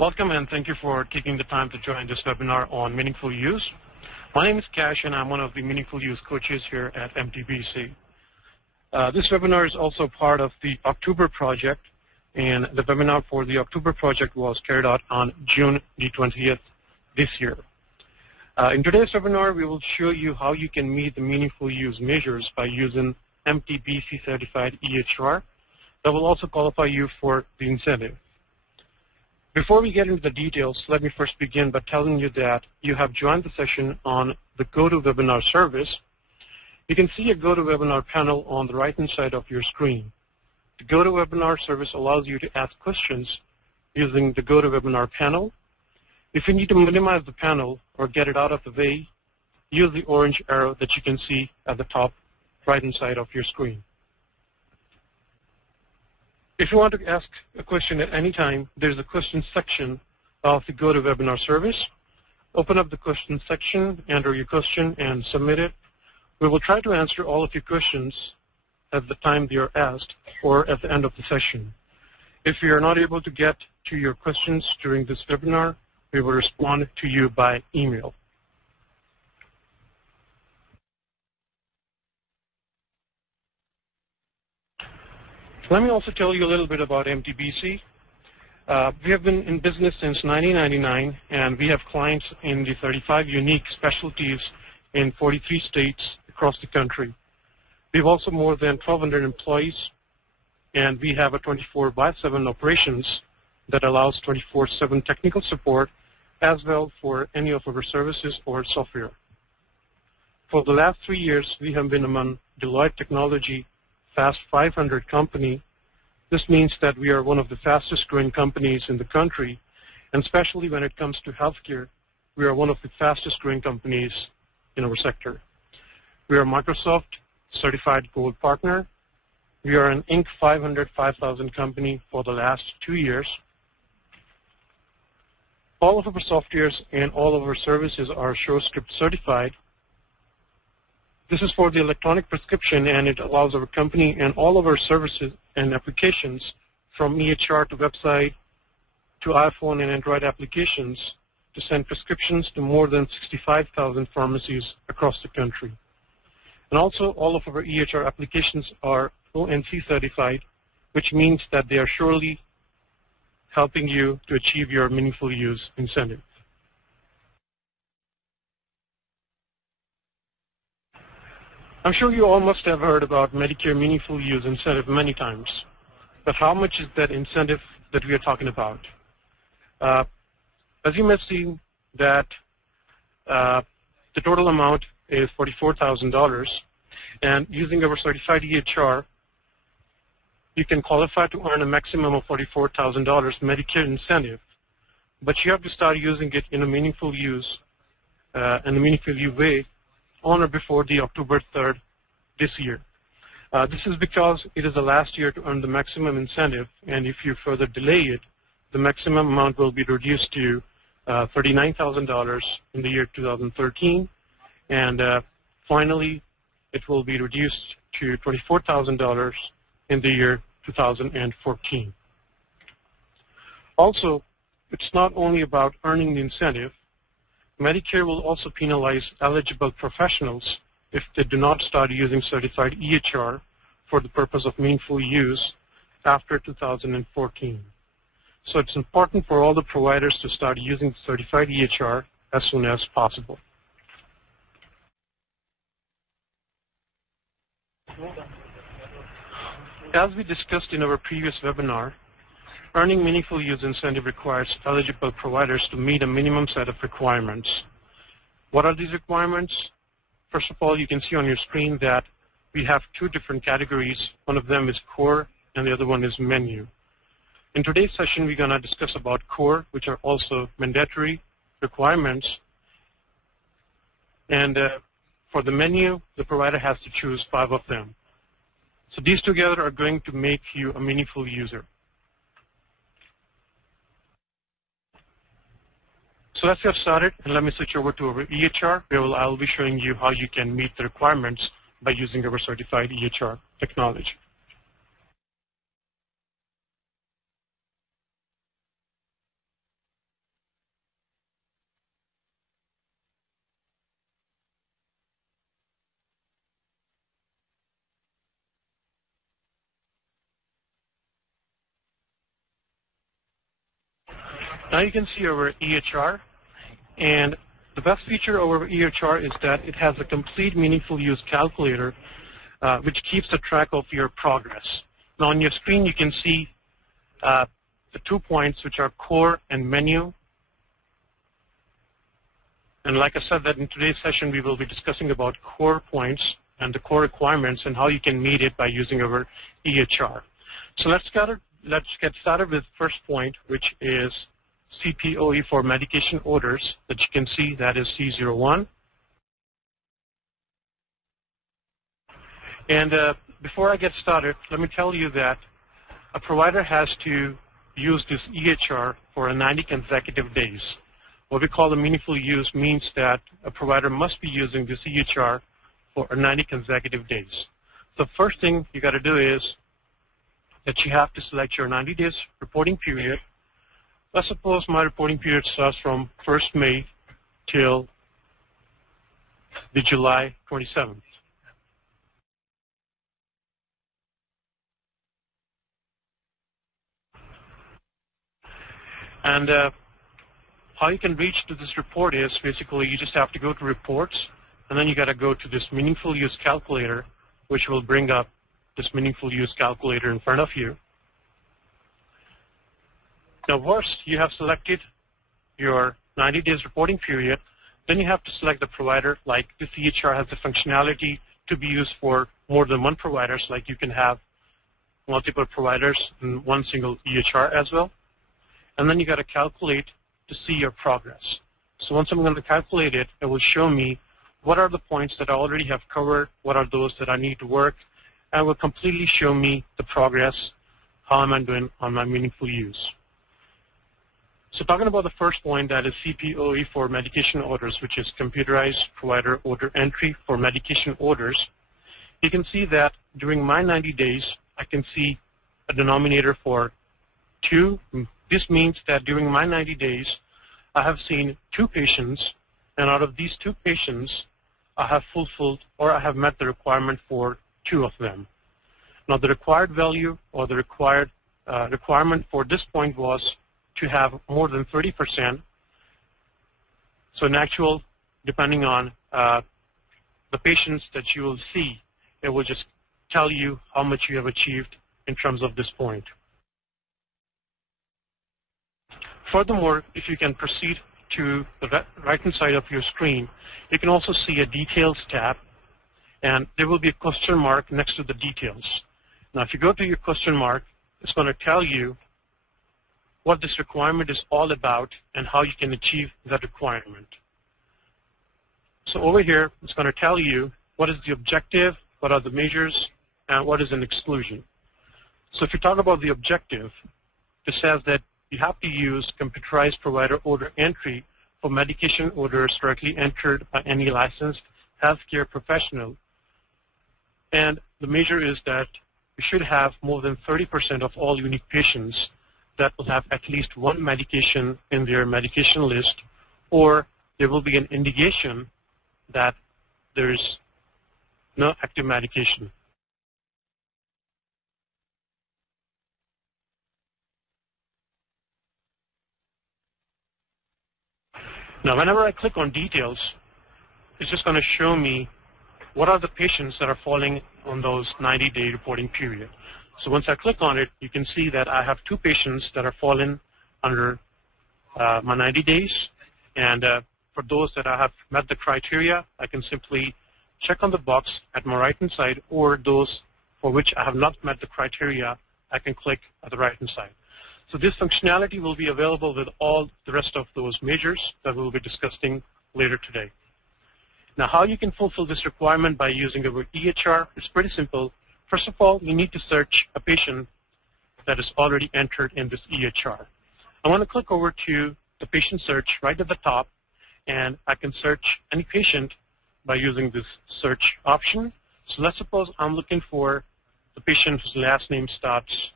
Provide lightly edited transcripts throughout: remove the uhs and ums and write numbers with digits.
Welcome and thank you for taking the time to join this webinar on Meaningful Use. My name is Kash and I'm one of the Meaningful Use coaches here at MTBC. This webinar is also part of the October project, and the webinar for the October project was carried out on June the 20th this year. In today's webinar, we will show you how you can meet the Meaningful Use measures by using MTBC certified EHR that will also qualify you for the incentive. Before we get into the details, let me first begin by telling you that you have joined the session on the GoToWebinar service. You can see a GoToWebinar panel on the right-hand side of your screen. The GoToWebinar service allows you to ask questions using the GoToWebinar panel. If you need to minimize the panel or get it out of the way, use the orange arrow that you can see at the top right-hand side of your screen. If you want to ask a question at any time, there's a question section of the GoToWebinar service. Open up the question section, enter your question, and submit it. We will try to answer all of your questions at the time they are asked or at the end of the session. If we are not able to get to your questions during this webinar, we will respond to you by email. Let me also tell you a little bit about MTBC. We have been in business since 1999, and we have clients in the 35 unique specialties in 43 states across the country. We have also more than 1,200 employees, and we have a 24/7 operations that allows 24/7 technical support as well for any of our services or software. For the last 3 years, we have been among Deloitte Technology Fast 500 company. This means that we are one of the fastest growing companies in the country, and especially when it comes to healthcare, we are one of the fastest growing companies in our sector. We are a Microsoft certified gold partner. We are an Inc. 500 5,000 company for the last 2 years. All of our softwares and all of our services are SureScript certified. This is for the electronic prescription, and it allows our company and all of our services and applications from EHR to website to iPhone and Android applications to send prescriptions to more than 65,000 pharmacies across the country. And also all of our EHR applications are ONC certified, which means that they are surely helping you to achieve your Meaningful Use incentive. I'm sure you all must have heard about Medicare Meaningful Use incentive many times, but how much is that incentive that we are talking about? As you may see that the total amount is $44,000, and using our certified EHR, you can qualify to earn a maximum of $44,000 Medicare incentive, but you have to start using it in a meaningful use, in a meaningful use way on or before the October 3rd this year. This is because it is the last year to earn the maximum incentive, and if you further delay it, the maximum amount will be reduced to $39,000 in the year 2013, and finally it will be reduced to $24,000 in the year 2014. Also, it's not only about earning the incentive. Medicare will also penalize eligible professionals if they do not start using certified EHR for the purpose of meaningful use after 2014. So it's important for all the providers to start using certified EHR as soon as possible. As we discussed in our previous webinar, earning Meaningful Use incentive requires eligible providers to meet a minimum set of requirements. What are these requirements? First of all, you can see on your screen that we have 2 different categories. One of them is core, and the other one is menu. In today's session, we're going to discuss about core, which are also mandatory requirements. And for the menu, the provider has to choose 5 of them. So these together are going to make you a meaningful user. So let's get started, and let me switch over to our EHR, where I'll be showing you how you can meet the requirements by using our certified EHR technology. Now you can see our EHR, and the best feature of our EHR is that it has a complete meaningful use calculator which keeps a track of your progress. Now on your screen you can see the 2 points, which are core and menu. And like I said, that in today's session we will be discussing about core points and the core requirements and how you can meet it by using our EHR. So let's get started with first point, which is CPOE for medication orders. That you can see that is C01. And before I get started, let me tell you that a provider has to use this EHR for 90 consecutive days. What we call a meaningful use means that a provider must be using this EHR for 90 consecutive days. The first thing you got to do is that you have to select your 90 days reporting period. Let's suppose my reporting period starts from 1st May till the July 27th. And how you can reach to this report is basically you just have to go to reports, and then you got to go to this meaningful use calculator, which will bring up this meaningful use calculator in front of you. Now first you have selected your 90 days reporting period, then you have to select the provider. Like this EHR has the functionality to be used for more than one provider, so like you can have multiple providers in one single EHR as well. And then you got to calculate to see your progress. So once I'm going to calculate it, it will show me what are the points that I already have covered, what are those that I need to work, and it will completely show me the progress, how am I doing on my meaningful use. So talking about the first point, that is CPOE for medication orders, which is computerized provider order entry for medication orders. You can see that during my 90 days, I can see a denominator for 2. This means that during my 90 days, I have seen 2 patients, and out of these 2 patients, I have fulfilled or I have met the requirement for 2 of them. Now the required value or the required requirement for this point was to have more than 30%. So in actual, depending on the patients that you will see, it will just tell you how much you have achieved in terms of this point. Furthermore, if you can proceed to the right-hand side of your screen, you can also see a Details tab, and there will be a question mark next to the details. Now, if you go to your question mark, it's going to tell you what this requirement is all about and how you can achieve that requirement. So over here, it's going to tell you what is the objective, what are the measures, and what is an exclusion. So if you talk about the objective, it says that you have to use computerized provider order entry for medication orders directly entered by any licensed healthcare professional. And the measure is that you should have more than 30% of all unique patients that will have at least one medication in their medication list, or there will be an indication that there is no active medication. Now, whenever I click on details, it's just going to show me what are the patients that are falling on those 90-day reporting period. So once I click on it, you can see that I have 2 patients that are falling under my 90 days. And for those that I have met the criteria, I can simply check on the box at my right-hand side, or those for which I have not met the criteria, I can click at the right-hand side. So this functionality will be available with all the rest of those measures that we'll be discussing later today. Now, how you can fulfill this requirement by using our EHR is pretty simple. First of all, you need to search a patient that is already entered in this EHR. I want to click over to the patient search right at the top, and I can search any patient by using this search option. So let's suppose I'm looking for the patient whose last name starts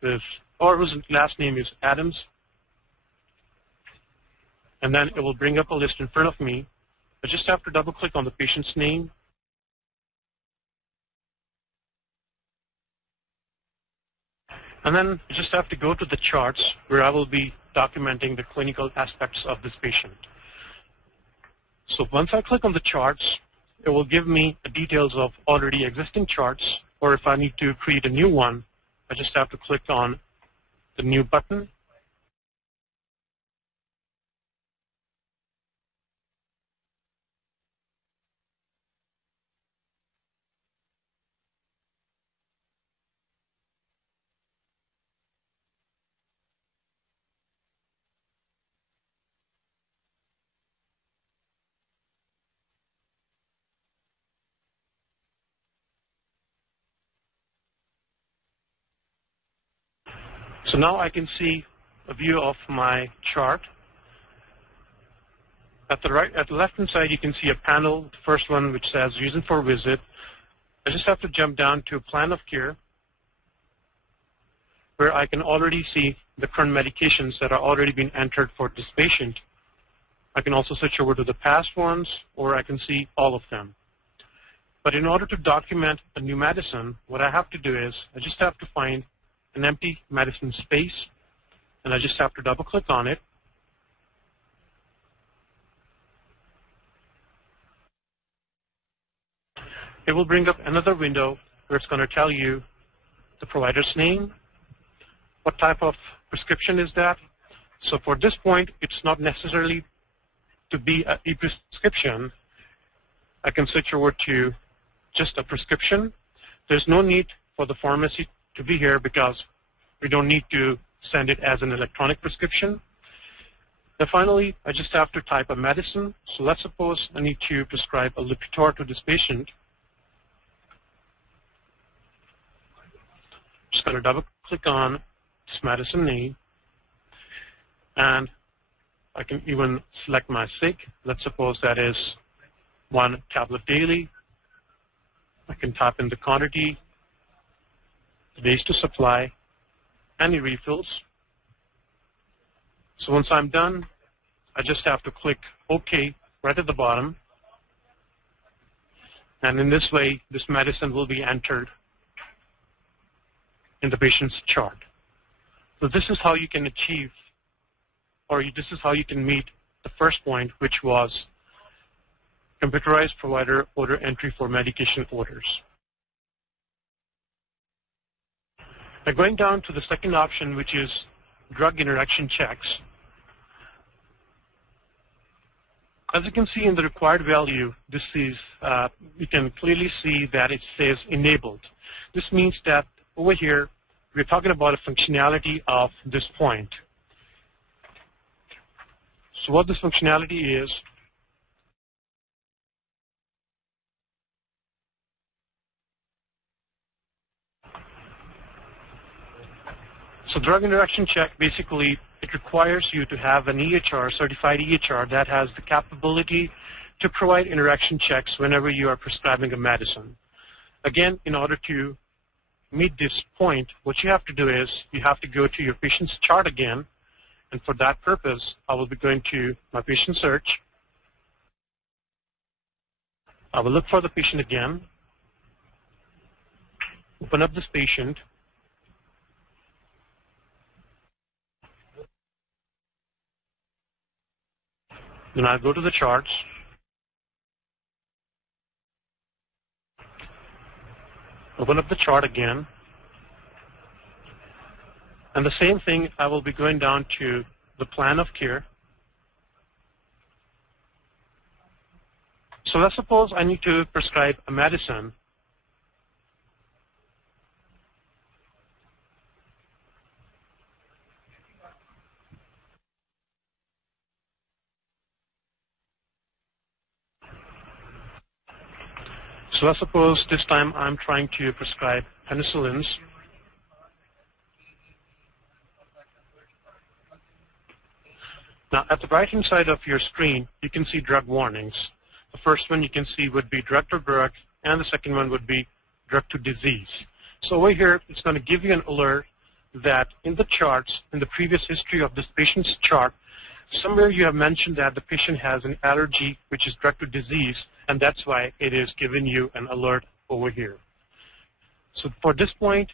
with, or whose last name is Adams. And then it will bring up a list in front of me. I just have to double click on the patient's name. And then you just have to go to the charts where I will be documenting the clinical aspects of this patient. So once I click on the charts, it will give me the details of already existing charts, or if I need to create a new one, I just have to click on the new button. So now I can see a view of my chart. At the left-hand side, you can see a panel, the first one which says reason for visit. I just have to jump down to plan of care, where I can already see the current medications that are already being entered for this patient. I can also switch over to the past ones, or I can see all of them. But in order to document a new medicine, what I have to do is I just have to find an empty medicine space, and I just have to double-click on it. It will bring up another window where it's going to tell you the provider's name, what type of prescription is that. So for this point, it's not necessarily to be an e-prescription. I can switch over to just a prescription. There's no need for the pharmacy to be here because we don't need to send it as an electronic prescription. Then finally, I just have to type a medicine. So let's suppose I need to prescribe a Lipitor to this patient. Just going to double-click on this medicine name, and I can even select my SIG. Let's suppose that is 1 tablet daily. I can type in the quantity, the days to supply, any refills. So once I'm done, I just have to click OK right at the bottom. And in this way, this medicine will be entered in the patient's chart. So this is how you can achieve, or this is how you can meet the first point, which was computerized provider order entry for medication orders. Now going down to the second option, which is drug interaction checks. As you can see in the required value, this is, you can clearly see that it says enabled. This means that over here, we're talking about a functionality of this point. So what this functionality is, so drug interaction check, basically, it requires you to have an EHR, certified EHR, that has the capability to provide interaction checks whenever you are prescribing a medicine. Again, in order to meet this point, what you have to do is you have to go to your patient's chart again, and for that purpose, I will be going to my patient search. I will look for the patient again, open up this patient, then I'll go to the charts, open up the chart again, and the same thing, I will be going down to the plan of care. So let's suppose I need to prescribe a medicine. So let's suppose this time I'm trying to prescribe penicillins. Now, at the right-hand side of your screen, you can see drug warnings. The first one you can see would be drug to drug, and the second one would be drug to disease. So over here, it's going to give you an alert that in the charts, in the previous history of this patient's chart, somewhere you have mentioned that the patient has an allergy, which is drug to disease, and that's why it is giving you an alert over here. So for this point,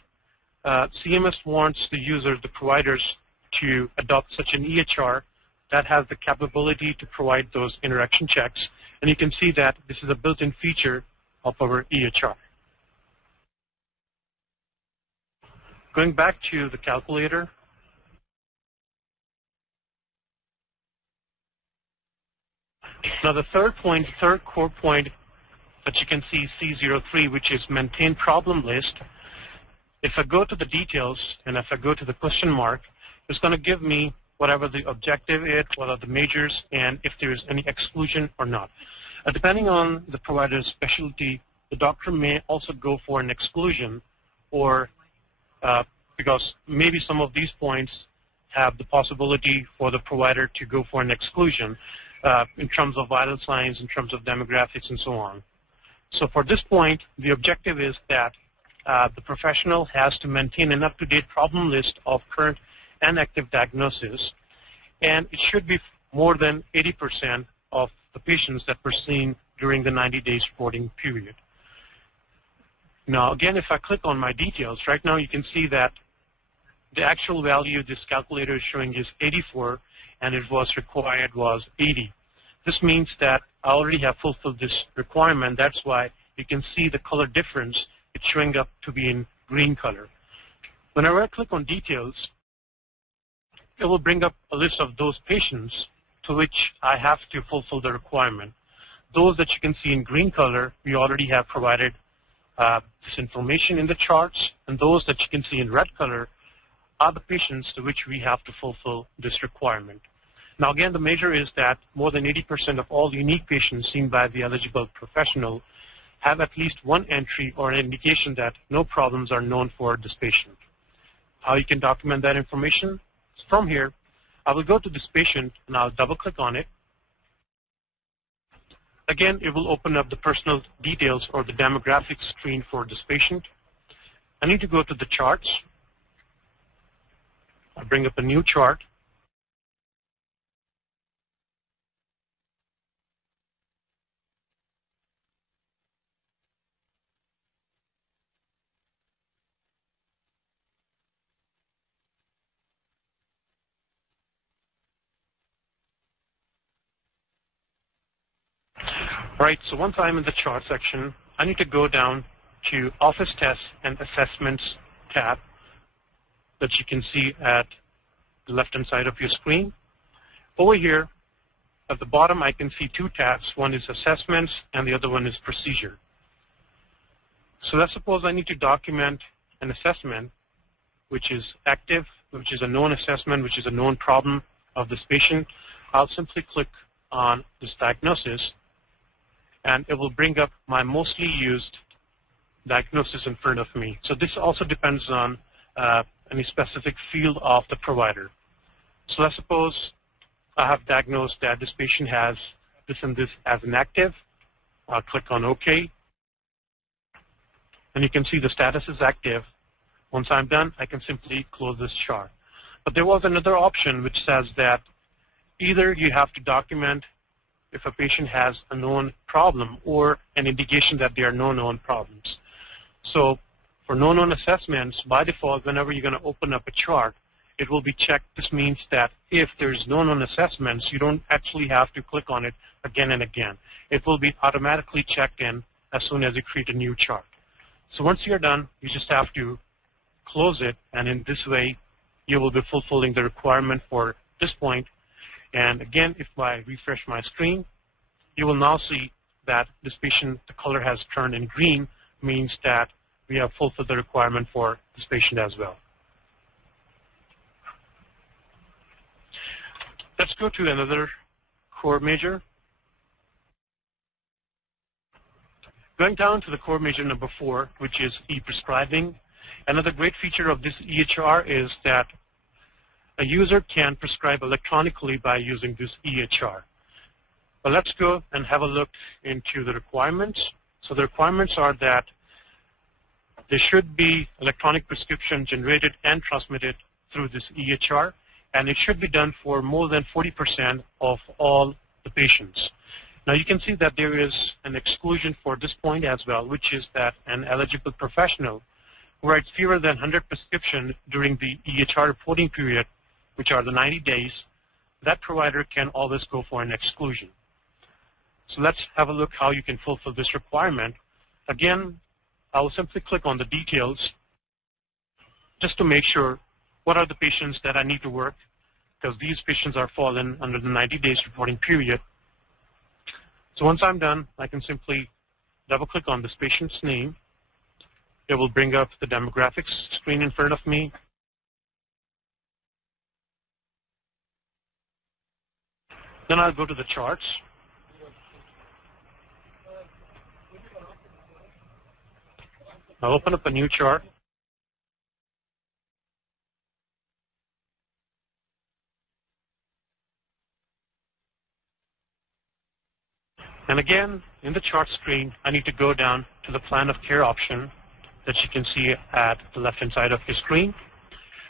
CMS wants the users, the providers, to adopt such an EHR that has the capability to provide those interaction checks. And you can see that this is a built-in feature of our EHR. Going back to the calculator, now the third core point that you can see, C03, which is maintain problem list. If I go to the details and if I go to the question mark, it's going to give me whatever the objective is, what are the measures, and if there is any exclusion or not. Depending on the provider's specialty, the doctor may also go for an exclusion, or because maybe some of these points have the possibility for the provider to go for an exclusion in terms of vital signs, in terms of demographics, and so on. So for this point, the objective is that the professional has to maintain an up-to-date problem list of current and active diagnosis, and it should be more than 80% of the patients that were seen during the 90 days reporting period. Now, again, if I click on my details, right now you can see that the actual value this calculator is showing is 84, and it was required was 80. This means that I already have fulfilled this requirement. That's why you can see the color difference. It's showing up to be in green color. Whenever I click on details, it will bring up a list of those patients to which I have to fulfill the requirement. Those that you can see in green color, we already have provided this information in the charts, and those that you can see in red color are the patients to which we have to fulfill this requirement. Now again, the measure is that more than 80% of all unique patients seen by the eligible professional have at least one entry or an indication that no problems are known for this patient. How you can document that information? From here, I will go to this patient and I'll double click on it. Again, it will open up the personal details or the demographics screen for this patient. I need to go to the charts. I'll bring up a new chart. All right, so once I'm in the chart section, I need to go down to Office Tests and Assessments tab that you can see at the left-hand side of your screen. Over here, at the bottom, I can see two tabs. One is Assessments, and the other one is Procedure. So let's suppose I need to document an assessment which is active, which is a known assessment, which is a known problem of this patient. I'll simply click on this diagnosis, and it will bring up my mostly used diagnosis in front of me. So this also depends on any specific field of the provider. So let's suppose I have diagnosed that this patient has this and this as an active. I'll click on OK. And you can see the status is active. Once I'm done, I can simply close this chart. But there was another option which says that either you have to document if a patient has a known problem or an indication that there are no known problems. So for no known assessments, by default, whenever you're going to open up a chart, it will be checked. This means that if there's no known assessments, you don't actually have to click on it again and again. It will be automatically checked in as soon as you create a new chart. So once you're done, you just have to close it, and in this way, you will be fulfilling the requirement for this point. And again, if I refresh my screen, you will now see that this patient, the color has turned in green, means that we have fulfilled the requirement for this patient as well. Let's go to another core measure. Going down to the core measure number 4, which is e-prescribing. Another great feature of this EHR is that a user can prescribe electronically by using this EHR. But let's go and have a look into the requirements. So the requirements are that there should be electronic prescription generated and transmitted through this EHR, and it should be done for more than 40% of all the patients. Now you can see that there is an exclusion for this point as well, which is that an eligible professional writes fewer than 100 prescriptions during the EHR reporting period, which are the 90 days, that provider can always go for an exclusion. So let's have a look how you can fulfill this requirement. Again, I will simply click on the details just to make sure what are the patients that I need to work, because these patients are fallen under the 90 days reporting period. So once I'm done, I can simply double-click on this patient's name. It will bring up the demographics screen in front of me. Then I'll go to the charts. I'll open up a new chart. And again, in the chart screen, I need to go down to the plan of care option that you can see at the left-hand side of your screen.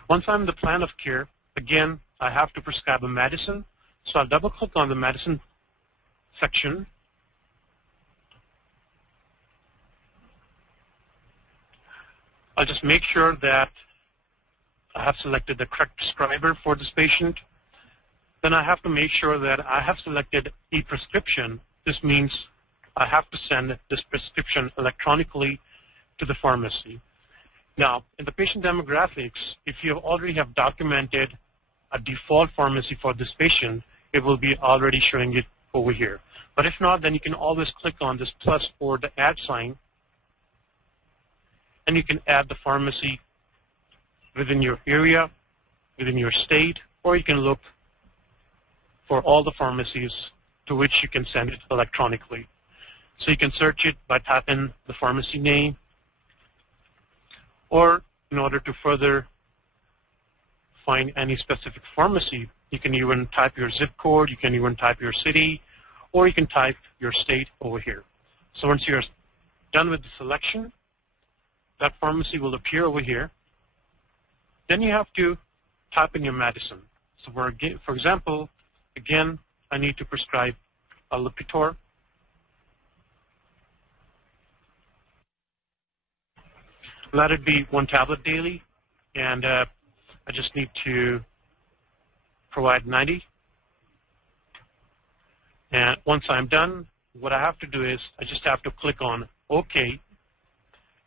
Once I'm in the plan of care, again, I have to prescribe a medicine. So I'll double-click on the medicine section. I'll just make sure that I have selected the correct prescriber for this patient. Then I have to make sure that I have selected e-prescription. This means I have to send this prescription electronically to the pharmacy. Now, in the patient demographics, if you already have documented a default pharmacy for this patient, it will be already showing it over here. But if not, then you can always click on this plus or the add sign, and you can add the pharmacy within your area, within your state, or you can look for all the pharmacies to which you can send it electronically. So you can search it by typing the pharmacy name, or in order to further find any specific pharmacy, you can even type your zip code, you can even type your city, or you can type your state over here. So once you're done with the selection, that pharmacy will appear over here. Then you have to type in your medicine. So for example, again, I need to prescribe a Lipitor. Let it be 1 tablet daily, and I just need to provide 90. And once I'm done, what I have to do is I just have to click on OK,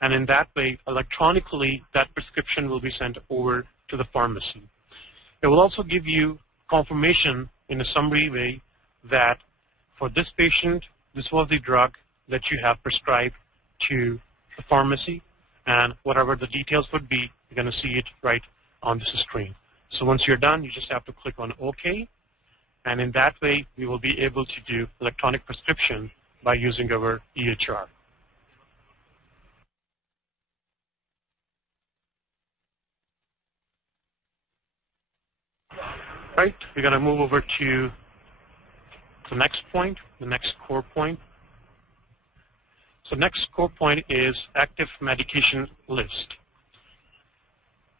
and in that way, electronically, that prescription will be sent over to the pharmacy. It will also give you confirmation in a summary way that for this patient, this was the drug that you have prescribed to the pharmacy, and whatever the details would be, you're going to see it right on this screen. So once you're done, you just have to click on OK, and in that way, we will be able to do electronic prescription by using our EHR. Right, we're going to move over to the next point, the next core point. So next core point is active medication list.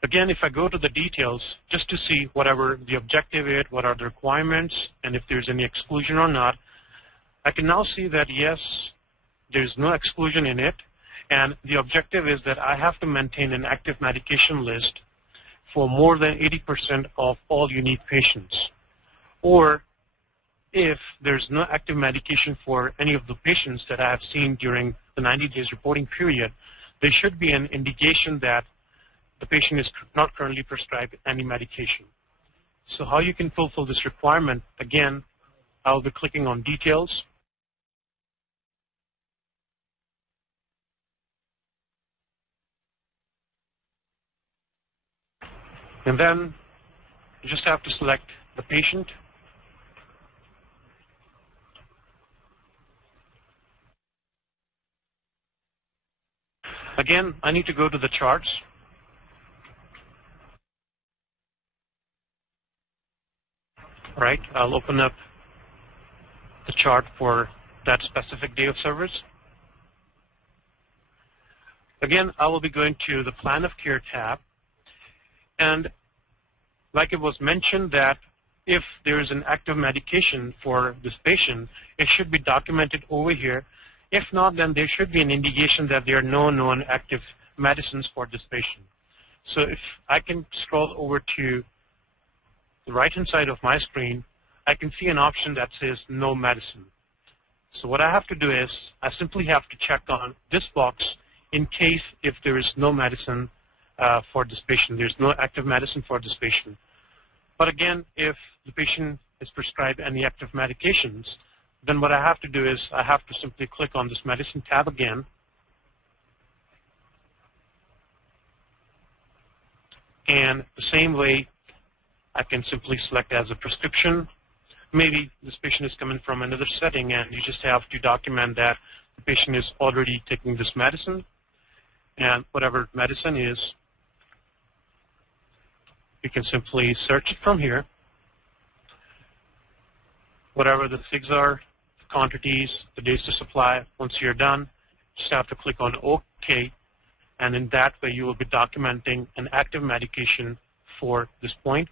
Again, if I go to the details, just to see whatever the objective is, what are the requirements, and if there's any exclusion or not, I can now see that yes, there's no exclusion in it, and the objective is that I have to maintain an active medication list for more than 80% of all unique patients. Or if there's no active medication for any of the patients that I have seen during the 90 days reporting period, there should be an indication that the patient is not currently prescribed any medication. So how you can fulfill this requirement, again, I'll be clicking on details. And then you just have to select the patient. Again, I need to go to the charts. All right, I'll open up the chart for that specific day of service. Again, I will be going to the Plan of Care tab. And like it was mentioned that if there is an active medication for this patient, it should be documented over here. If not, then there should be an indication that there are no known active medicines for this patient. So if I can scroll over to the right-hand side of my screen, I can see an option that says no medicine. So what I have to do is I simply have to check on this box in case if there is no medicine for this patient. There's no active medicine for this patient. But again, if the patient is prescribed any active medications, then what I have to do is I have to simply click on this medicine tab again. And the same way, I can simply select as a prescription. Maybe this patient is coming from another setting and you just have to document that the patient is already taking this medicine. And whatever medicine is, you can simply search it from here. Whatever the figs are, the quantities, the days to supply, once you're done, just have to click on OK. And in that way, you will be documenting an active medication for this point.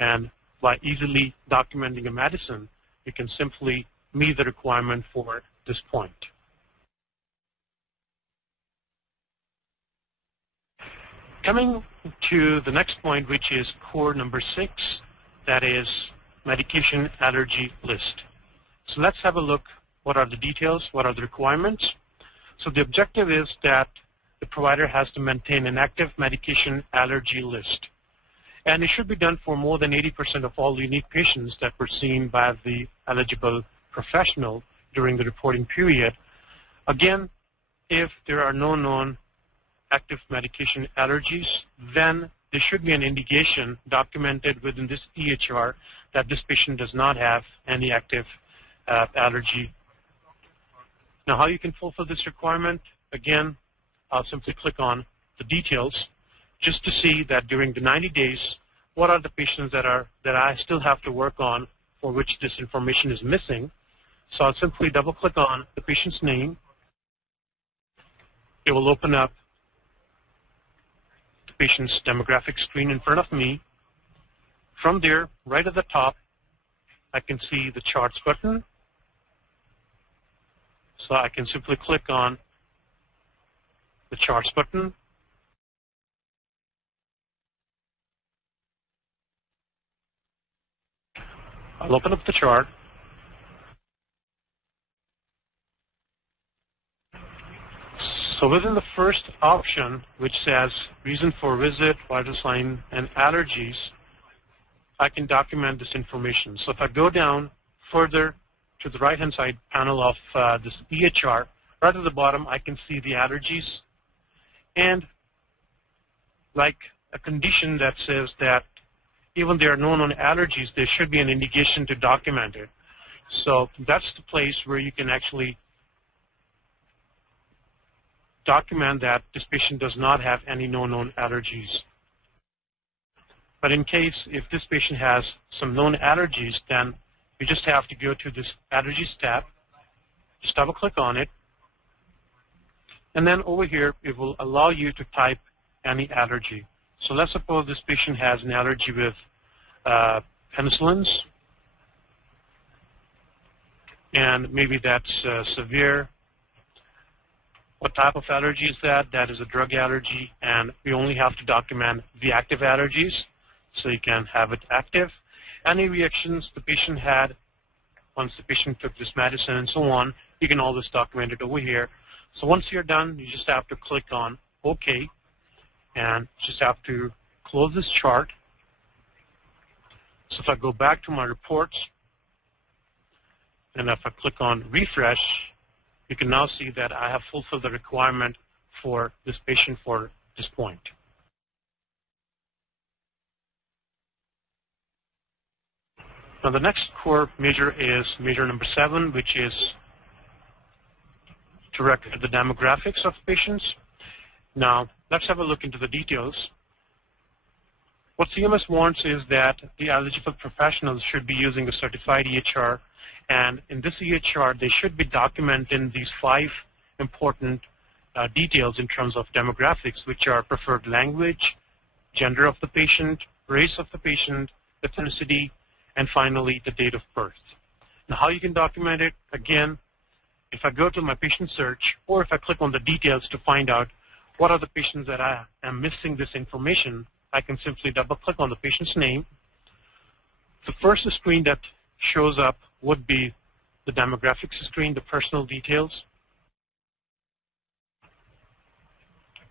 And by easily documenting a medicine, you can simply meet the requirement for this point. Coming to the next point, which is core number 6, that is medication allergy list. So let's have a look. What are the details? What are the requirements? So the objective is that the provider has to maintain an active medication allergy list. And it should be done for more than 80% of all unique patients that were seen by the eligible professional during the reporting period. Again, if there are no known active medication allergies, then there should be an indication documented within this EHR that this patient does not have any active allergy. Now, how you can fulfill this requirement? Again, I'll simply click on the details just to see that during the 90 days, what are the patients that I still have to work on for which this information is missing. So I'll simply double-click on the patient's name. It will open up the patient's demographic screen in front of me. From there, right at the top, I can see the charts button. So I can simply click on the charts button. I'll open up the chart. So within the first option, which says reason for visit, vital sign, and allergies, I can document this information. So if I go down further to the right-hand side panel of this EHR, right at the bottom, I can see the allergies. And like a condition that says that even there are no known allergies, there should be an indication to document it. So that's the place where you can actually document that this patient does not have any known allergies. But in case if this patient has some known allergies, then you just have to go to this allergies tab, just double click on it, and then over here it will allow you to type any allergy. So let's suppose this patient has an allergy with penicillins, and maybe that's severe. What type of allergy is that? That is a drug allergy, and we only have to document the active allergies, so you can have it active. Any reactions the patient had once the patient took this medicine and so on, you can always document it over here. So once you're done, you just have to click on OK, and just have to close this chart. So if I go back to my reports, and if I click on refresh, you can now see that I have fulfilled the requirement for this patient for this point. Now the next core measure is measure number 7, which is to record the demographics of patients. Now let's have a look into the details. What CMS wants is that the eligible professionals should be using a certified EHR, and in this EHR they should be documenting these 5 important details in terms of demographics, which are preferred language, gender of the patient, race of the patient, ethnicity, and finally the date of birth. Now how you can document it? Again, if I go to my patient search, or if I click on the details to find out what are the patients that I am missing this information, I can simply double-click on the patient's name. The first screen that shows up would be the demographics screen, the personal details.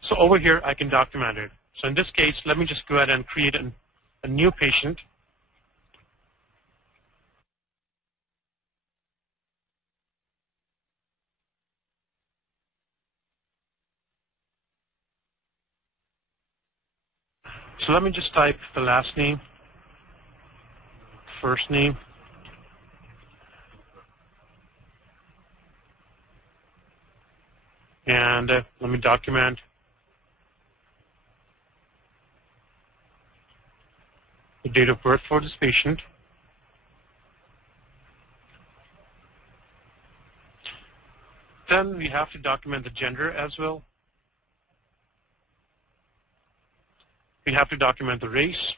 So over here, I can document it. So in this case, let me just go ahead and create a new patient. So let me just type the last name, first name, and let me document the date of birth for this patient. Then we have to document the gender as well. We have to document the race.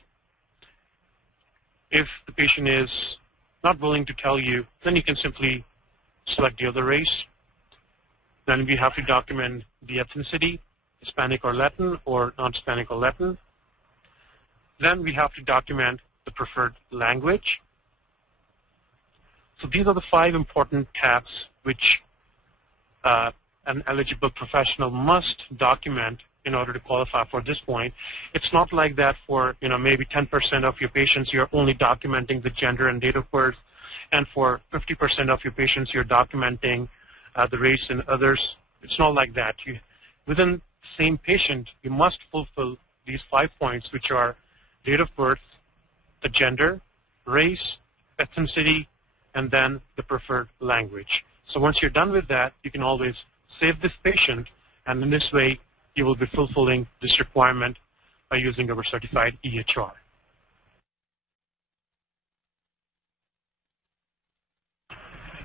If the patient is not willing to tell you, then you can simply select the other race. Then we have to document the ethnicity, Hispanic or Latin or non-Hispanic or Latin. Then we have to document the preferred language. So these are the 5 important tabs which an eligible professional must document in order to qualify for this point. It's not like that for maybe 10% of your patients you're only documenting the gender and date of birth, and for 50% of your patients you're documenting the race and others. It's not like that. Within the same patient, you must fulfill these 5 points, which are date of birth, the gender, race, ethnicity, and then the preferred language. So once you're done with that, you can always save this patient, and in this way, you will be fulfilling this requirement by using our certified EHR.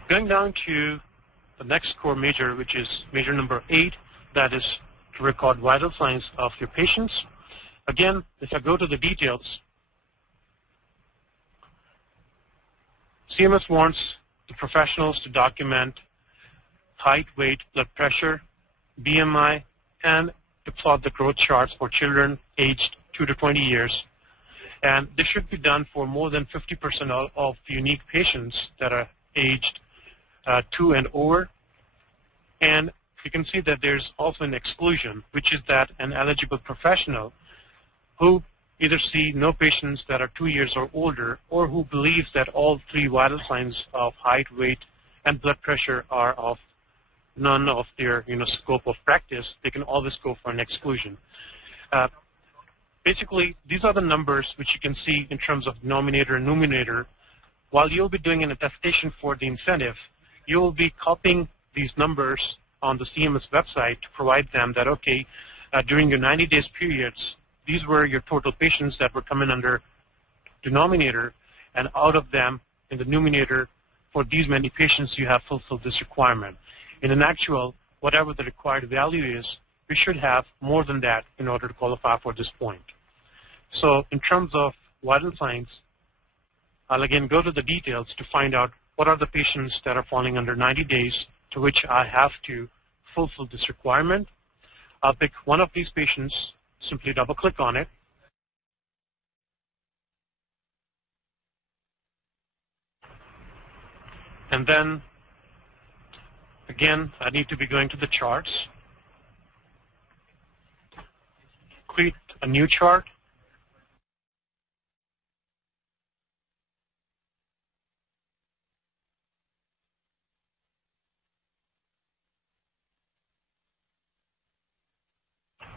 Going down to the next core measure, which is measure number 8, that is to record vital signs of your patients. Again, if I go to the details, CMS wants the professionals to document height, weight, blood pressure, BMI, and to plot the growth charts for children aged 2 to 20 years. And this should be done for more than 50% of the unique patients that are aged 2 and over. And you can see that there's also an exclusion, which is that an eligible professional who either see no patients that are 2 years or older, or who believes that all 3 vital signs of height, weight, and blood pressure are of none of their scope of practice, they can always go for an exclusion. Basically, these are the numbers which you can see in terms of denominator and numerator. While you'll be doing an attestation for the incentive, you'll be copying these numbers on the CMS website to provide them that, okay, during your 90 days periods, these were your total patients that were coming under denominator, and out of them, in the numerator, for these many patients, you have fulfilled this requirement. In an actual, whatever the required value is, we should have more than that in order to qualify for this point. So in terms of vital signs, I'll again go to the details to find out what are the patients that are falling under 90 days to which I have to fulfill this requirement. I'll pick one of these patients, simply double-click on it. And then, again, I need to be going to the charts. Create a new chart.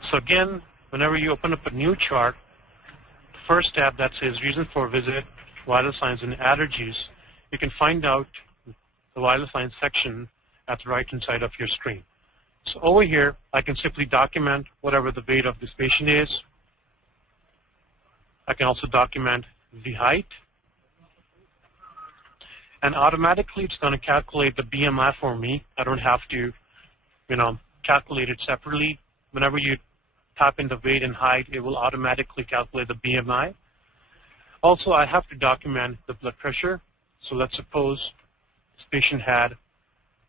So again, whenever you open up a new chart, the first tab that says reason for visit, vital signs and allergies, you can find out the vital signs section at the right-hand side of your screen. So over here, I can simply document whatever the weight of this patient is. I can also document the height. And automatically, it's going to calculate the BMI for me. I don't have to, calculate it separately. Whenever you type in the weight and height, it will automatically calculate the BMI. Also, I have to document the blood pressure. So let's suppose this patient had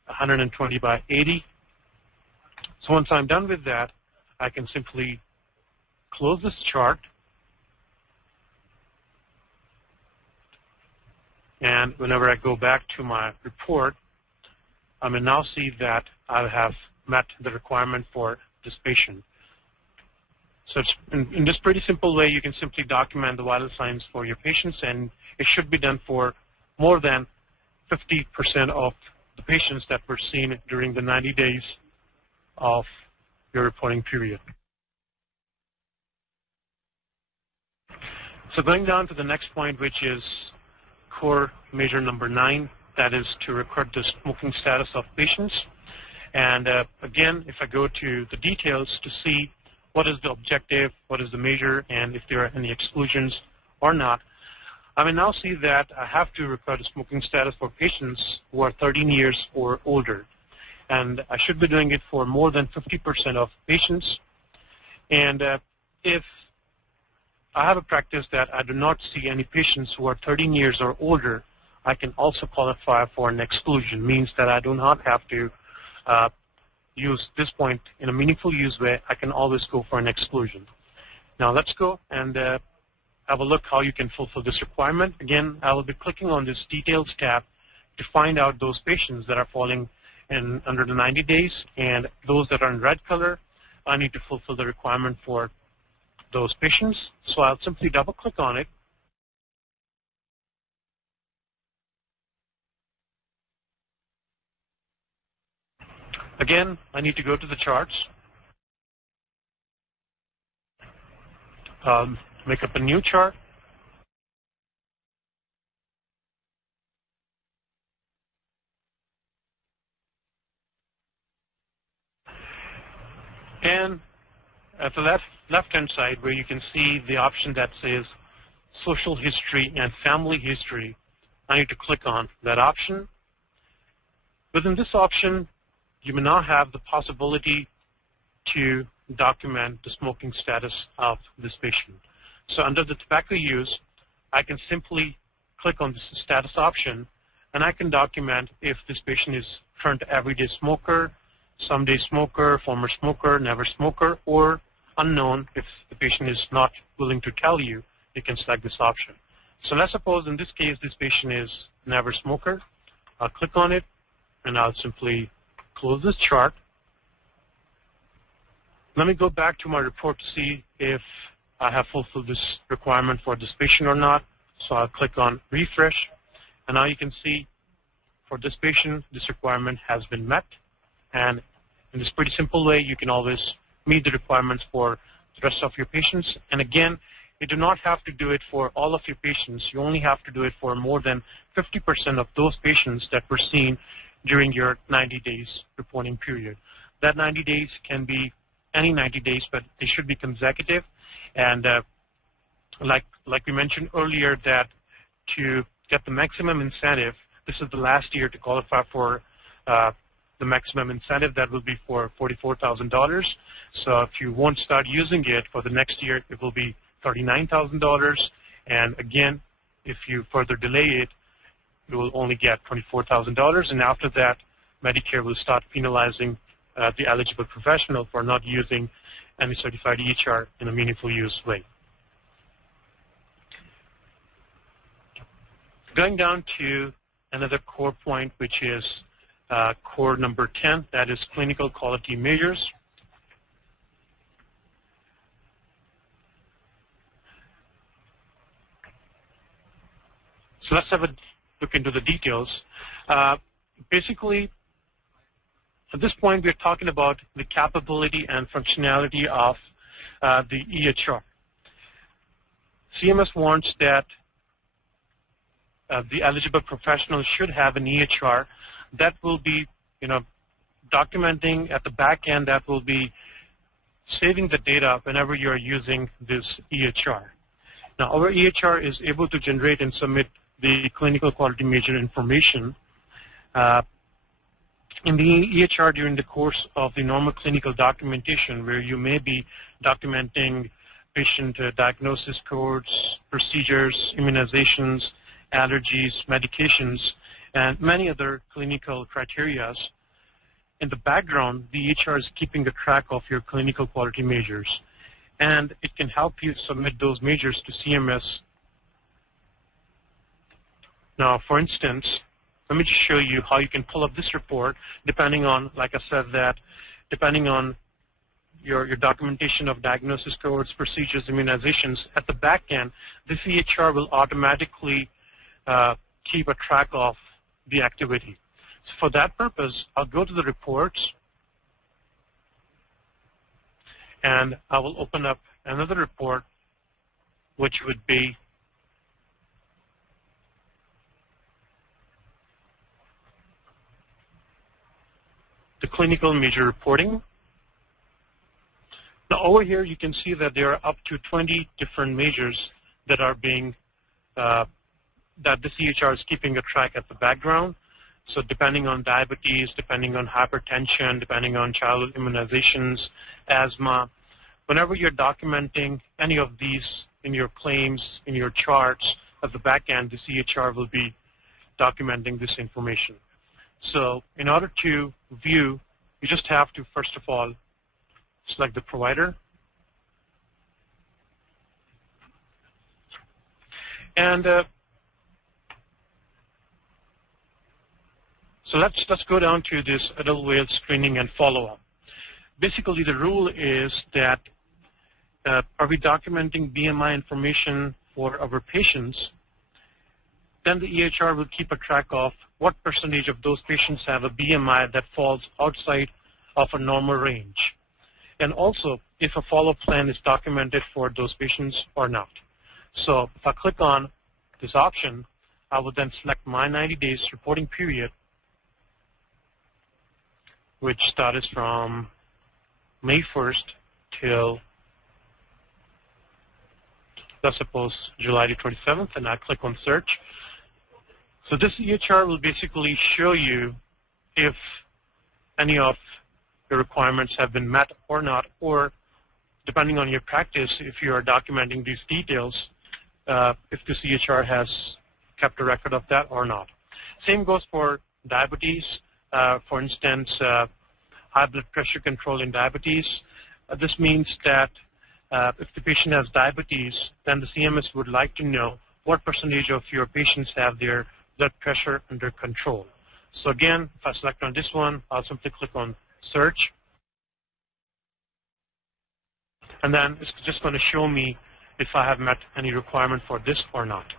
120/80. So once I'm done with that, I can simply close this chart, and whenever I go back to my report, I may now see that I have met the requirement for this patient. So it's in this pretty simple way, you can simply document the vital signs for your patients, and it should be done for more than 50% of the patients that were seen during the 90 days of your reporting period. So going down to the next point, which is core measure number 9, that is to record the smoking status of patients. And again, if I go to the details to see what is the objective, what is the measure, and if there are any exclusions or not, I may now see that I have to record a smoking status for patients who are 13 years or older. And I should be doing it for more than 50% of patients. And if I have a practice that I do not see any patients who are 13 years or older, I can also qualify for an exclusion. Means that I do not have to use this point in a meaningful use way. I can always go for an exclusion. Now let's go and have a look how you can fulfill this requirement. Again, I will be clicking on this Details tab to find out those patients that are falling in under the 90 days, and those that are in red color, I need to fulfill the requirement for those patients. So I'll simply double-click on it. Again, I need to go to the charts, make up a new chart, and at the left-hand side where you can see the option that says Social History and Family History, I need to click on that option. Within this option, you may now have the possibility to document the smoking status of this patient. So under the tobacco use, I can simply click on this status option, and I can document if this patient is current everyday smoker, someday smoker, former smoker, never smoker, or unknown. If the patient is not willing to tell you, you can select this option. So let's suppose in this case this patient is never smoker. I'll click on it, and I'll simply close this chart. Let me go back to my report to see if I have fulfilled this requirement for this patient or not. So I'll click on Refresh, and now you can see for this patient, this requirement has been met. And in this pretty simple way, you can always meet the requirements for the rest of your patients. And again, you do not have to do it for all of your patients. You only have to do it for more than 50% of those patients that were seen during your 90 days reporting period. That 90 days can be any 90 days, but they should be consecutive. And like we mentioned earlier, that to get the maximum incentive, this is the last year to qualify for the maximum incentive. That will be for $44,000. So if you won't start using it for the next year, it will be $39,000. And again, if you further delay it, you will only get $24,000. And after that, Medicare will start penalizing the eligible professional for not using any certified EHR in a meaningful use way. Going down to another core point, which is core number 10, that is clinical quality measures. So let's have a look into the details. Basically, at this point, we're talking about the capability and functionality of the EHR. CMS wants that the eligible professional should have an EHR that will be, documenting at the back end, that will be saving the data whenever you're using this EHR. Now, our EHR is able to generate and submit the clinical quality measure information. In the EHR, during the course of the normal clinical documentation, where you may be documenting patient diagnosis codes, procedures, immunizations, allergies, medications, and many other clinical criteria, in the background, the EHR is keeping a track of your clinical quality measures, and it can help you submit those measures to CMS. Now, for instance, let me just show you how you can pull up this report depending on, like I said, that depending on your documentation of diagnosis codes, procedures, immunizations. At the back end, this EHR will automatically keep a track of the activity. So for that purpose, I'll go to the reports, and I will open up another report, which would be the clinical measure reporting. Now over here you can see that there are up to 20 different measures that are being, that the EHR is keeping a track at the background. So depending on diabetes, depending on hypertension, depending on childhood immunizations, asthma, whenever you're documenting any of these in your claims, in your charts, at the back end, the EHR will be documenting this information. So in order to view, you just have to, first of all, select the provider. And so let's go down to this adult whale screening and follow-up. Basically, the rule is that are we documenting BMI information for our patients, then the EHR will keep a track of what percentage of those patients have a BMI that falls outside of a normal range. And also, if a follow-up plan is documented for those patients or not. So if I click on this option, I will then select my 90 days reporting period, which started from May 1st till, let's suppose, July the 27th, and I click on search. So this EHR will basically show you if any of the requirements have been met or not, or depending on your practice, if you are documenting these details, if this EHR has kept a record of that or not. Same goes for diabetes. For instance, high blood pressure control in diabetes. This means that if the patient has diabetes, then the CMS would like to know what percentage of your patients have their blood pressure under control. So again, if I select on this one, I'll simply click on search. And then it's just going to show me if I have met any requirement for this or not.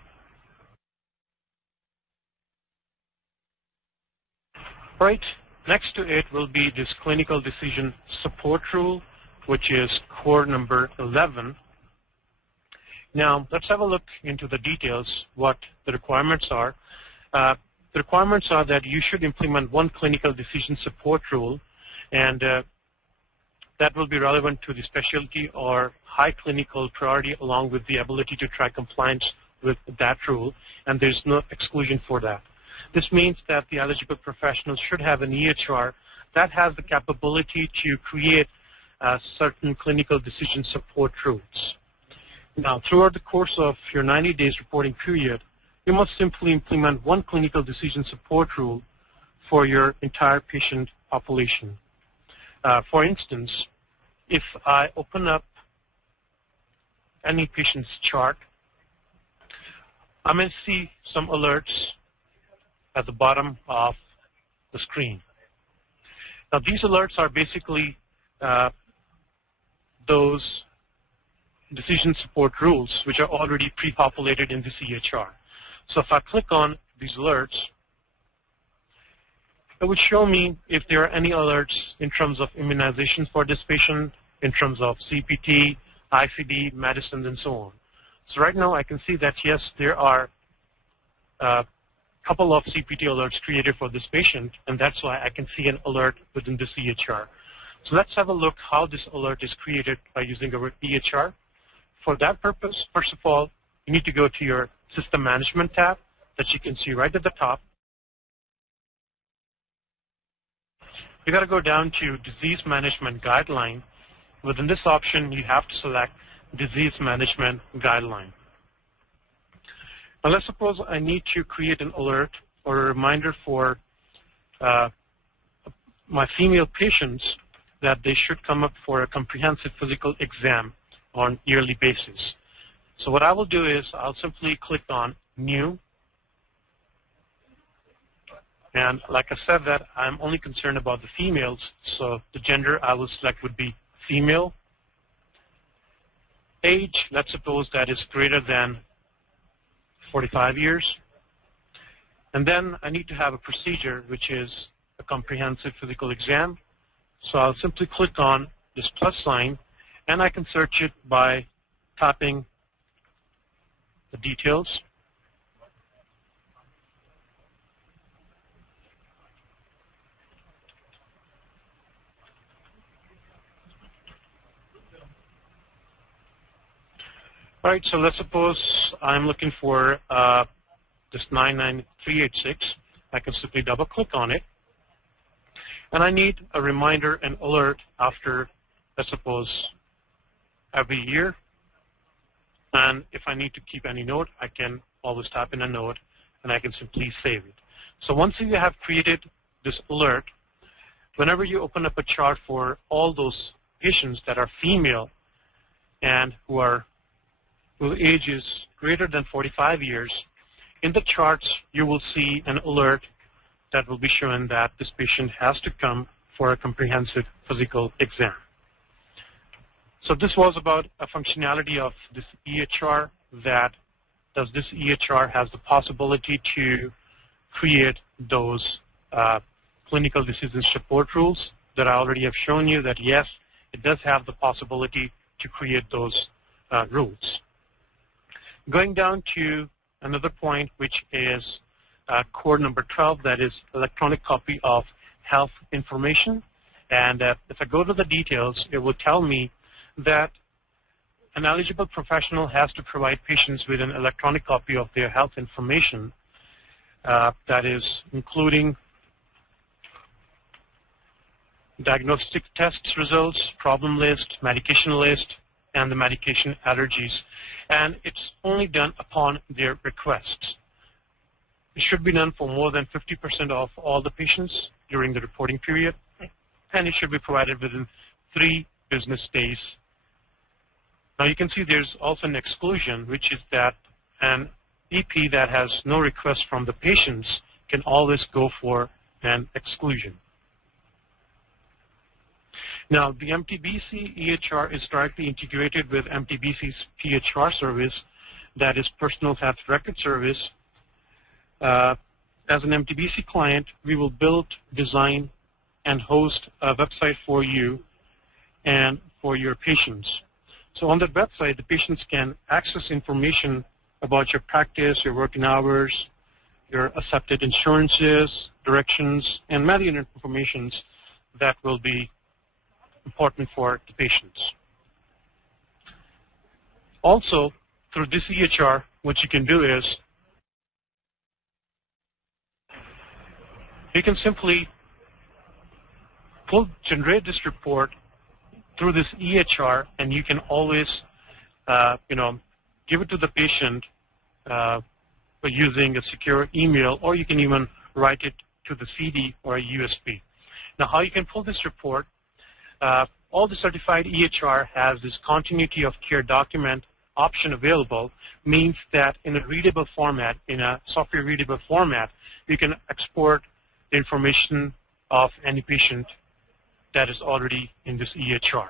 Right, next to it will be this clinical decision support rule, which is core number 11. Now, let's have a look into the details, what the requirements are. The requirements are that you should implement one clinical decision support rule, and that will be relevant to the specialty or high clinical priority along with the ability to track compliance with that rule, and there's no exclusion for that. This means that the eligible professionals should have an EHR that has the capability to create certain clinical decision support rules. Now, throughout the course of your 90 days reporting period, you must simply implement one clinical decision support rule for your entire patient population. For instance, if I open up any patient's chart, I may see some alerts at the bottom of the screen. Now, these alerts are basically those decision support rules which are already pre-populated in the EHR. So if I click on these alerts, it would show me if there are any alerts in terms of immunizations for this patient, in terms of CPT, ICD, medicines, and so on. So right now I can see that, yes, there are a couple of CPT alerts created for this patient, and that's why I can see an alert within this EHR. So let's have a look how this alert is created by using our EHR. For that purpose, first of all, you need to go to your System Management tab that you can see right at the top. You got to go down to Disease Management Guideline. Within this option, you have to select Disease Management Guideline. Now, let's suppose I need to create an alert or a reminder for my female patients that they should come up for a comprehensive physical exam on yearly basis. So what I will do is I'll simply click on New. And like I said, that I'm only concerned about the females, so the gender I will select would be female. Age, let's suppose that is greater than 45 years. And then I need to have a procedure, which is a comprehensive physical exam. So I'll simply click on this plus sign, and I can search it by tapping the details. All right, so let's suppose I'm looking for this 99386. I can simply double-click on it. And I need a reminder and alert after, let's suppose, every year. And if I need to keep any note, I can always tap in a note, and I can simply save it. So once you have created this alert, whenever you open up a chart for all those patients that are female and whose age is greater than 45 years, in the charts you will see an alert that will be showing that this patient has to come for a comprehensive physical exam. So this was about a functionality of this EHR, that does this EHR has the possibility to create those clinical decision support rules that I already have shown you, that yes, it does have the possibility to create those rules. Going down to another point, which is core number 12, that is electronic copy of health information. And if I go to the details, it will tell me that an eligible professional has to provide patients with an electronic copy of their health information, that is including diagnostic tests results, problem list, medication list, and the medication allergies. And it's only done upon their requests. It should be done for more than 50% of all the patients during the reporting period, and it should be provided within 3 business days. Now you can see there's also an exclusion, which is that an EP that has no request from the patients can always go for an exclusion. Now, the MTBC EHR is directly integrated with MTBC's PHR service, that is Personal Health Record Service. As an MTBC client, we will build, design, and host a website for you and for your patients. So on that website, the patients can access information about your practice, your working hours, your accepted insurances, directions, and many other information that will be important for the patients. Also, through this EHR, what you can do is you can simply generate this report through this EHR, and you can always, give it to the patient by using a secure email, or you can even write it to the CD or a USB. Now, how you can pull this report? All the certified EHR has this continuity of care document option available, means that in a readable format, in a software readable format, you can export the information of any patient that is already in this EHR.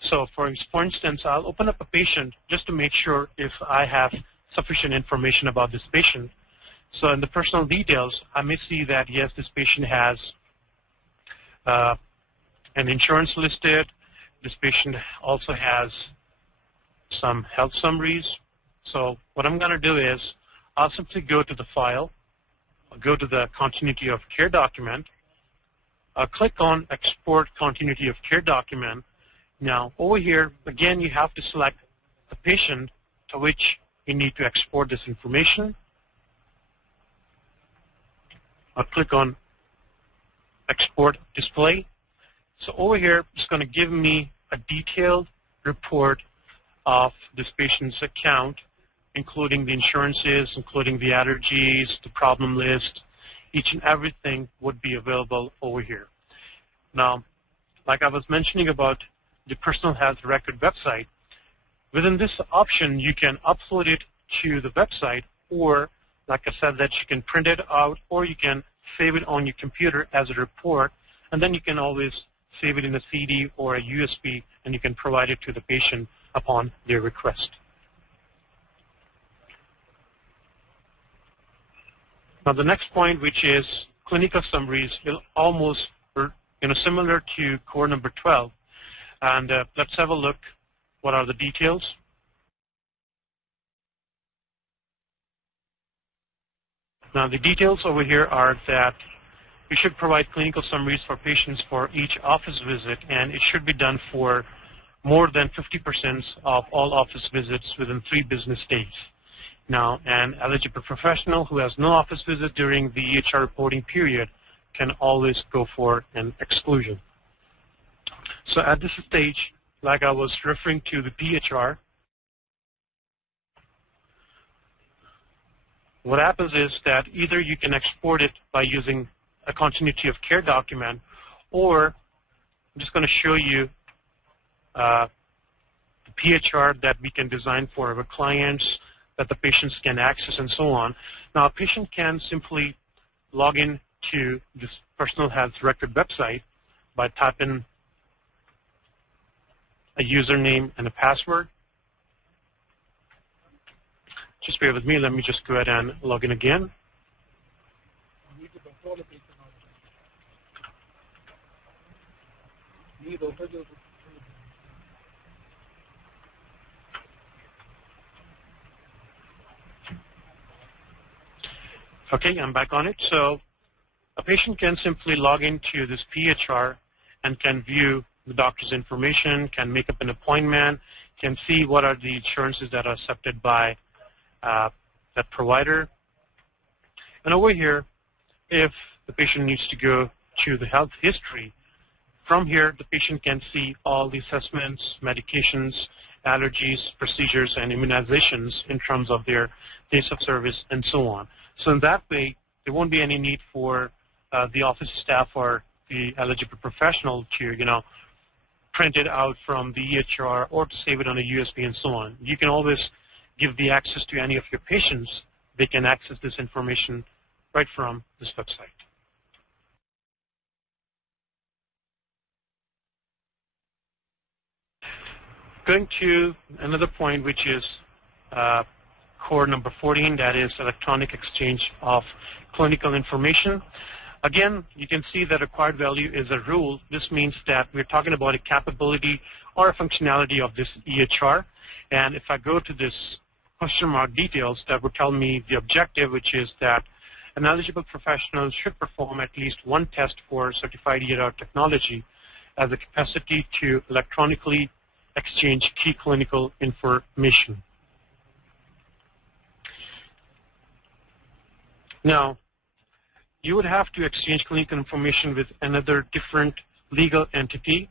So for instance, I'll open up a patient just to make sure if I have sufficient information about this patient. So in the personal details, I may see that, yes, this patient has an insurance listed. This patient also has some health summaries. So what I'm going to do is I'll simply go to the file, I'll go to the continuity of care document, I'll click on export continuity of care document. Now over here, again, you have to select the patient to which you need to export this information. I'll click on export display. So over here, it's going to give me a detailed report of this patient's account, including the insurances, including the allergies, the problem list. Each and everything would be available over here. Now, like I was mentioning about the Personal Health Record website, within this option, you can upload it to the website, or, like I said, that you can print it out, or you can save it on your computer as a report, and then you can always save it in a CD or a USB, and you can provide it to the patient upon their request. Now, the next point, which is clinical summaries, is almost similar to core number 12. And let's have a look. What are the details? Now, the details over here are that you should provide clinical summaries for patients for each office visit, and it should be done for more than 50% of all office visits within 3 business days. Now, an eligible professional who has no office visit during the EHR reporting period can always go for an exclusion. So at this stage, like I was referring to the PHR, what happens is that either you can export it by using a continuity of care document, or I'm just going to show you the PHR that we can design for our clients that the patients can access and so on. Now, a patient can simply log in to this Personal Health Record website by typing a username and a password. Just bear with me. Let me just go ahead and log in again. Okay, I'm back on it. So a patient can simply log into this PHR and can view the doctor's information, can make up an appointment, can see what are the insurances that are accepted by that provider. And over here, if the patient needs to go to the health history, from here the patient can see all the assessments, medications, allergies, procedures, and immunizations in terms of their days of service and so on. So in that way, there won't be any need for the office staff or the eligible professional to, print it out from the EHR or to save it on a USB and so on. You can always give the access to any of your patients. They can access this information right from this website. Going to another point, which is core number 14, that is electronic exchange of clinical information. Again, you can see that required value is a rule. This means that we're talking about a capability or a functionality of this EHR. And if I go to this question mark details, that would tell me the objective, which is that an eligible professional should perform at least one test for certified EHR technology as a capacity to electronically exchange key clinical information. Now, you would have to exchange clinical information with another different legal entity.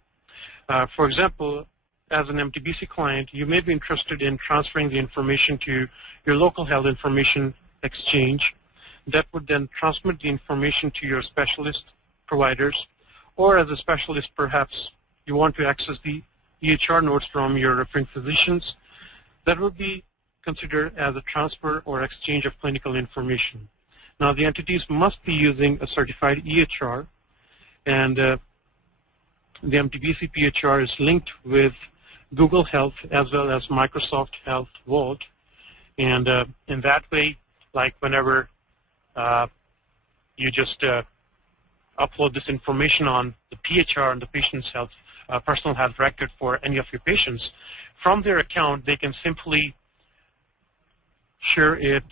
For example, as an MTBC client, you may be interested in transferring the information to your local health information exchange. That would then transmit the information to your specialist providers, or as a specialist, perhaps you want to access the EHR notes from your referring physicians. That would be considered as a transfer or exchange of clinical information. Now, the entities must be using a certified EHR, and the MTBC PHR is linked with Google Health as well as Microsoft Health Vault. And in that way, like whenever you just upload this information on the PHR and the patient's health, personal health record for any of your patients, from their account, they can simply share it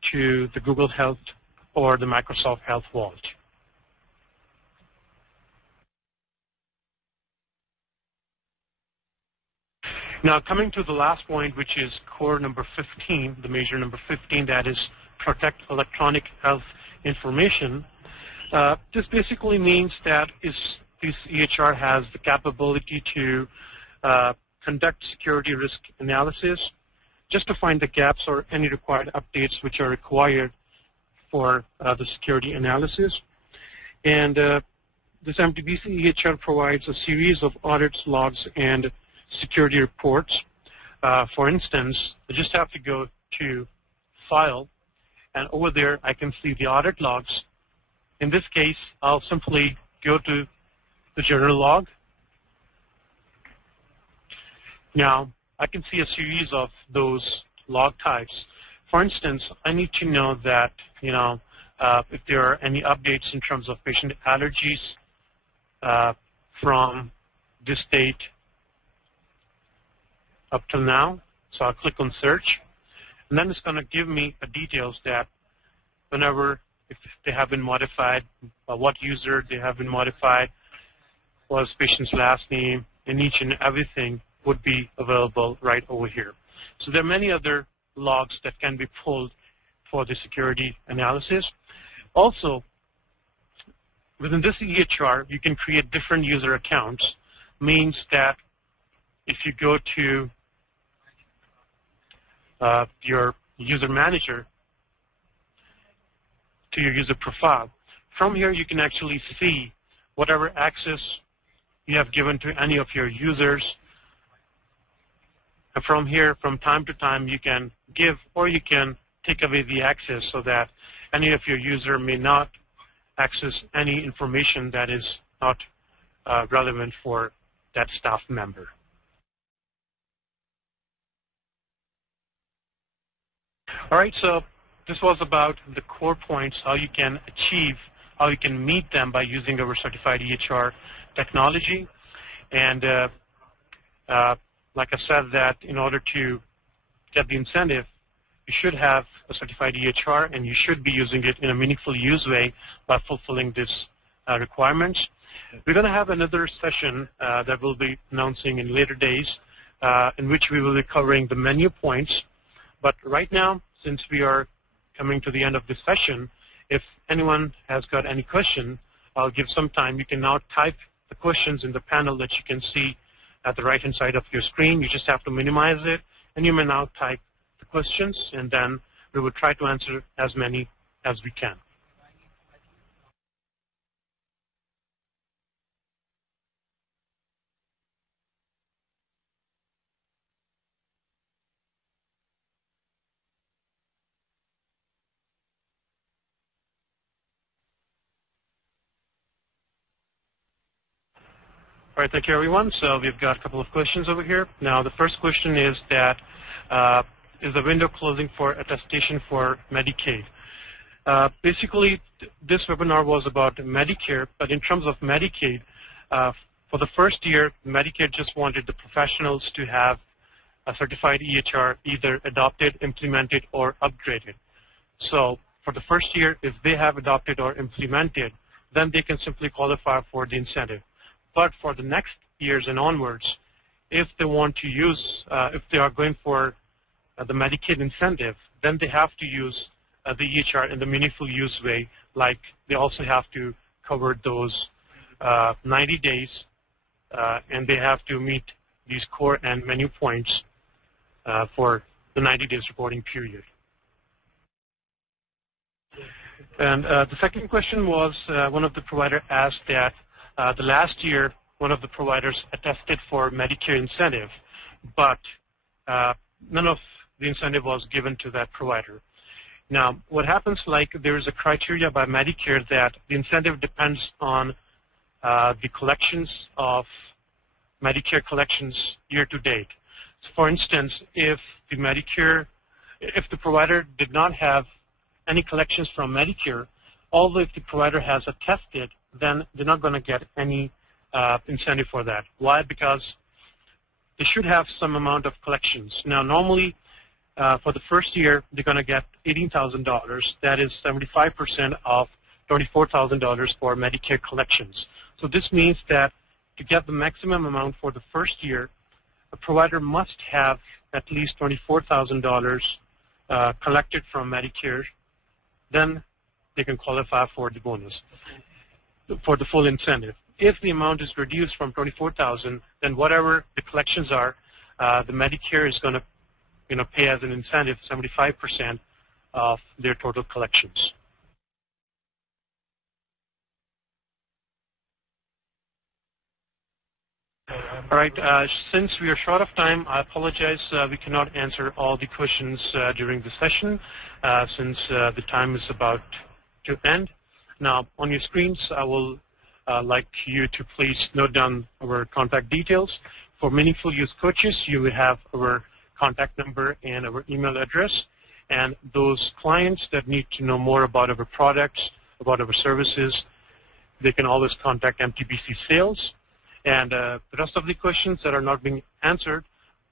to the Google Health or the Microsoft Health Vault. Now, coming to the last point, which is core number 15, the measure number 15, that is protect electronic health information. This basically means that this EHR has the capability to conduct security risk analysis just to find the gaps or any required updates which are required for the security analysis. And the this MTBC EHR provides a series of audits, logs, and security reports. For instance, I just have to go to File, and over there I can see the audit logs. In this case, I'll simply go to the journal log. Now, I can see a series of those log types. For instance, I need to know that, if there are any updates in terms of patient allergies from this date up till now. So I'll click on search, and then it's going to give me the details that whenever, if they have been modified, what user they have been modified, was patient's last name, and each and everything would be available right over here. So there are many other logs that can be pulled for the security analysis. Also, within this EHR, you can create different user accounts. Means that if you go to your user manager, to your user profile, from here you can actually see whatever access you have given to any of your users. And from here, from time to time, you can give or you can take away the access so that any of your user may not access any information that is not relevant for that staff member. All right, so this was about the core points, how you can achieve, how you can meet them by using our certified EHR technology. And like I said, that in order to get the incentive, you should have a certified EHR, and you should be using it in a meaningful use way by fulfilling these requirements. We're going to have another session that we'll be announcing in later days in which we will be covering the menu points. But right now, since we are coming to the end of this session, if anyone has got any question, I'll give some time. You can now type the questions in the panel that you can see at the right-hand side of your screen. You just have to minimize it, and you may now type the questions, and then we will try to answer as many as we can. All right, thank you, everyone. So we've got a couple of questions over here. Now, the first question is that, is the window closing for attestation for Medicaid? Basically, this webinar was about Medicare, but in terms of Medicaid, for the first year, Medicare just wanted the professionals to have a certified EHR either adopted, implemented, or upgraded. So for the first year, if they have adopted or implemented, then they can simply qualify for the incentive. But for the next years and onwards, if they want to use, if they are going for the Medicaid incentive, then they have to use the EHR in the meaningful use way, like they also have to cover those 90 days, and they have to meet these core and menu points for the 90 days reporting period. And the second question was, one of the providers asked that the last year, one of the providers attested for Medicare incentive, but none of the incentive was given to that provider. Now, what happens, like there is a criteria by Medicare that the incentive depends on the collections of Medicare collections year to date. So for instance, if the provider did not have any collections from Medicare, although if the provider has attested, then they're not going to get any incentive for that. Why? Because they should have some amount of collections. Now, normally, for the first year, they're going to get $18,000. That is 75% of $24,000 for Medicare collections. So this means that to get the maximum amount for the first year, a provider must have at least $24,000 collected from Medicare. Then they can qualify for the bonus, for the full incentive. If the amount is reduced from $24,000, then whatever the collections are, the Medicare is going to pay as an incentive 75% of their total collections. All right. Since we are short of time, I apologize. We cannot answer all the questions during the session since the time is about to end. Now, on your screens, I will like you to please note down our contact details. For Meaningful Use coaches, you will have our contact number and our email address. And those clients that need to know more about our products, about our services, they can always contact MTBC Sales. And the rest of the questions that are not being answered,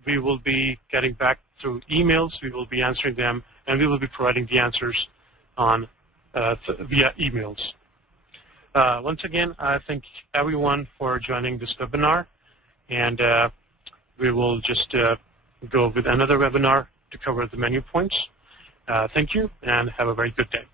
we will be getting back through emails. We will be answering them, and we will be providing the answers on via emails. Once again, I thank everyone for joining this webinar, and we will just go with another webinar to cover the menu points. Thank you, and have a very good day.